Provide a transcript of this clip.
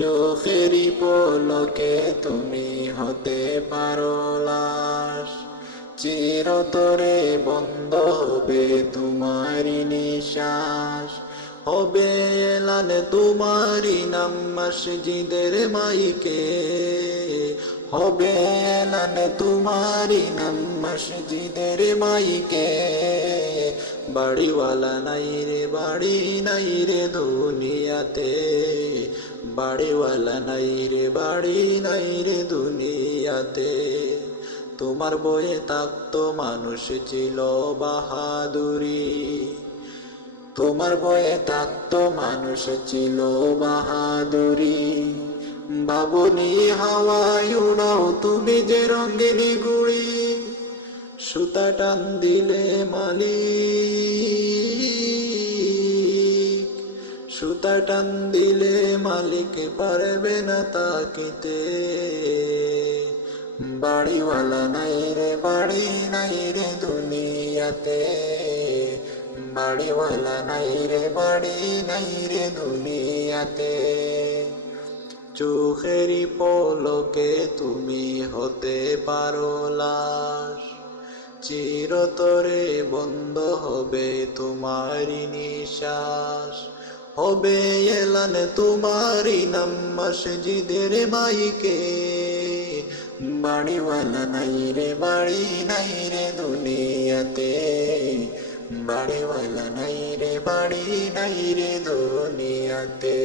চোখেরই পলকে তুমি হতে পারো লাশ। চিরতরে বন্ধ হবে তোমারি নিশ্বাস। হবে এলান তোমারি নাম মসজিদের মাইকে। হবে এলান তোমারি নাম মসজিদের মাইকে। বাড়িওয়ালা নাই রে, বাড়ি নাই রে দুনিয়াতে। বাড়িওয়ালা নাই রে, বাড়ি নাই রে দুনিয়াতে। তোমার বয়ে থাকতো মানুষ ছিল বাহাদুরি। তোমার বয়ে থাকতো মানুষ ছিল বাহাদুরি। বাবুনি হাওয়ায় উড়াও তুমি যে রঙিনী গুড়ি। সুতা টান দিলে মালিক সুতা টান দিলে মালিক পারবে না তাকিতে। বাড়িওয়ালা নাই রে, বাড়ি নাই রে দুনিয়াতে। বাড়িওয়ালা নাই রে, বাড়ি নাই রে দুনিয়াতে। চোখেরই পলকে তুমি হতে পারো লাশ। চিরতরে বন্ধ হবে তোমারি নিশ্বাস। হবে এলান তোমারি নাম মসজিদের মাইকে। বাড়িওয়ালা নাই রে, বাড়ি নাই রে দুনিয়াতে। বাড়িওয়ালা নাই রে, বাড়ি নাই রে দুনিয়াতে।